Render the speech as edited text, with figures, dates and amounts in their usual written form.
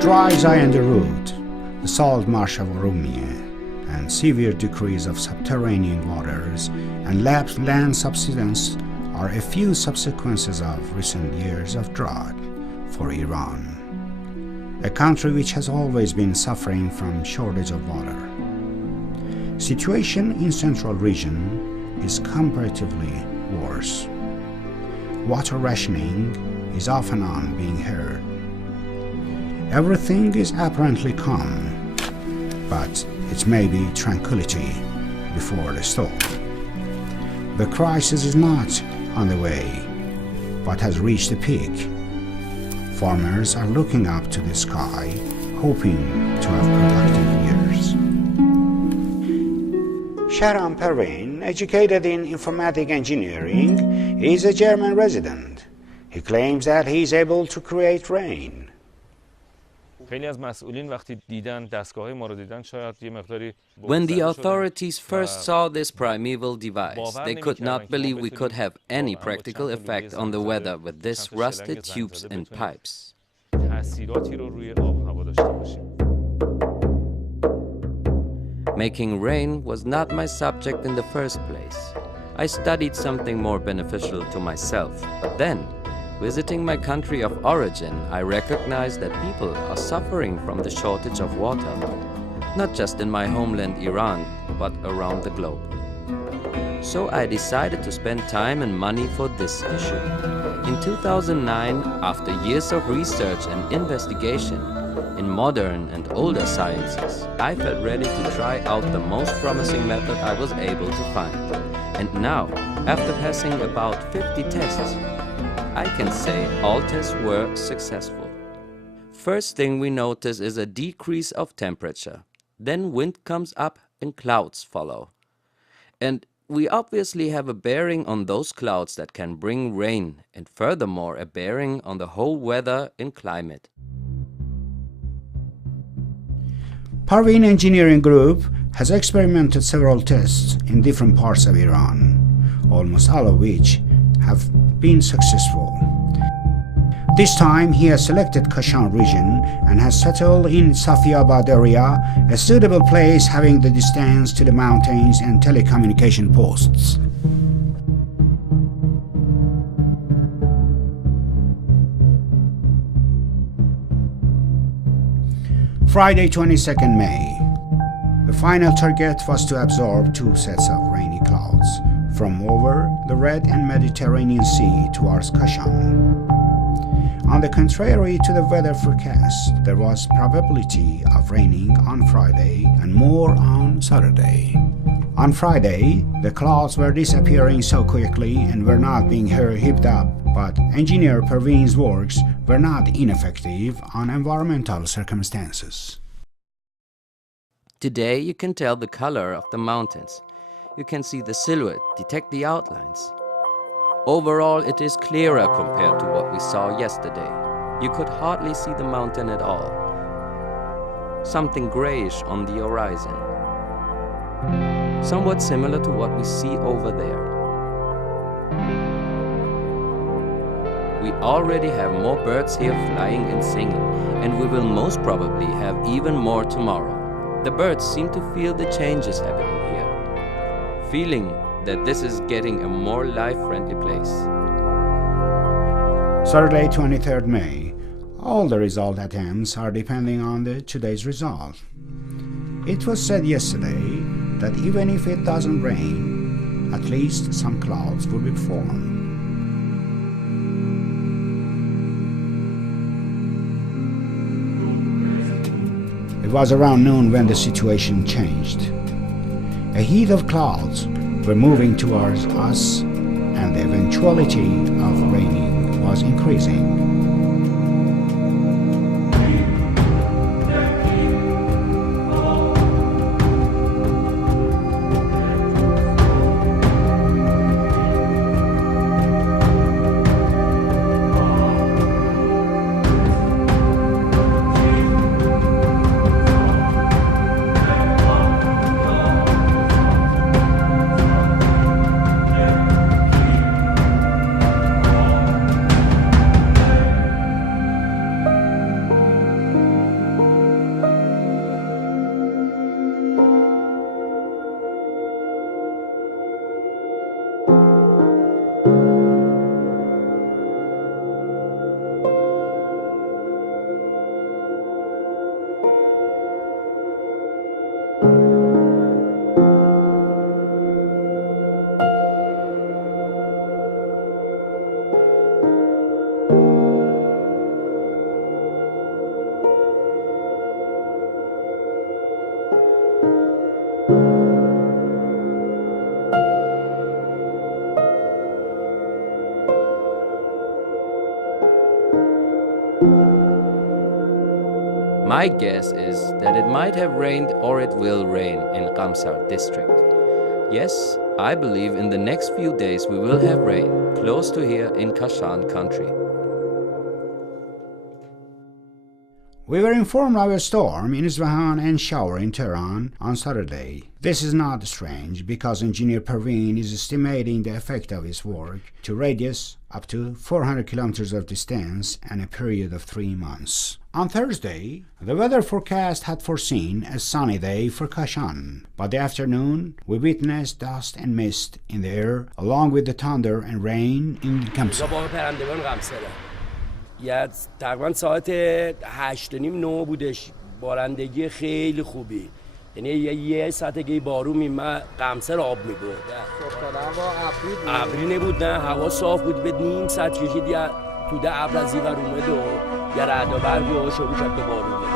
Dry Zayanda route, the salt marsh of Oromia, and severe decrease of subterranean waters and lapsed land subsidence are a few subsequences of recent years of drought for Iran, a country which has always been suffering from shortage of water. Situation in central region is comparatively worse. Water rationing is off and on being heard. Everything is apparently calm, but it may be tranquility before the storm. The crisis is not on the way, but has reached a peak. Farmers are looking up to the sky, hoping to have productive years. Shahram Parvin, educated in informatic engineering, is a German resident. He claims that he is able to create rain. When the authorities first saw this primeval device, they could not believe we could have any practical effect on the weather with this rusted tubes and pipes. Making rain was not my subject in the first place. I studied something more beneficial to myself, but then, visiting my country of origin, I recognized that people are suffering from the shortage of water, not just in my homeland Iran, but around the globe. So I decided to spend time and money for this issue. In 2009, after years of research and investigation in modern and older sciences, I felt ready to try out the most promising method I was able to find. And now, after passing about 50 tests, I can say all tests were successful. First thing we notice is a decrease of temperature. Then wind comes up and clouds follow. And we obviously have a bearing on those clouds that can bring rain, and furthermore a bearing on the whole weather and climate. Parvin Engineering Group has experimented several tests in different parts of Iran, almost all of which have been successful. This time he has selected Kashan region and has settled in Safiabad area, a suitable place having the distance to the mountains and telecommunication posts. Friday 22nd May. The final target was to absorb 2 sets of rainy clouds from over the Red and Mediterranean Sea towards Kashan. On the contrary to the weather forecast, there was probability of raining on Friday and more on Saturday. On Friday, the clouds were disappearing so quickly and were not being heaped up, but engineer Parvin's works were not ineffective on environmental circumstances. Today you can tell the color of the mountains. You can see the silhouette, detect the outlines. Overall, it is clearer compared to what we saw yesterday. You could hardly see the mountain at all. Something grayish on the horizon. Somewhat similar to what we see over there. We already have more birds here flying and singing, and we will most probably have even more tomorrow. The birds seem to feel the changes happening here, feeling that this is getting a more life-friendly place. Saturday, 23rd May. All the result attempts are depending on today's result. It was said yesterday that even if it doesn't rain, at least some clouds will be formed. It was around noon when the situation changed. A heat of clouds were moving towards us, and the eventuality of raining was increasing. My guess is that it might have rained or it will rain in Qamsar district. Yes, I believe in the next few days we will have rain close to here in Kashan country. We were informed of a storm in Isfahan and shower in Tehran on Saturday. This is not strange because Engineer Parvin is estimating the effect of his work to radius up to 400 kilometers of distance and a period of 3 months. On Thursday, the weather forecast had foreseen a sunny day for Kashan. By the afternoon, we witnessed dust and mist in the air along with the thunder and rain in Qamsar. یه تقریبا ساعت 8:30 9 بودش، بارندگی خیلی خوبی، یعنی یه ساعت دیگه بارون میومد قمصر آب میبرد. ابری نبود، نه هوا صاف بود، به نیم ساعت کشید یه توده ابر از این ور اومد و یه رعد و برق شروع کرد به بارون.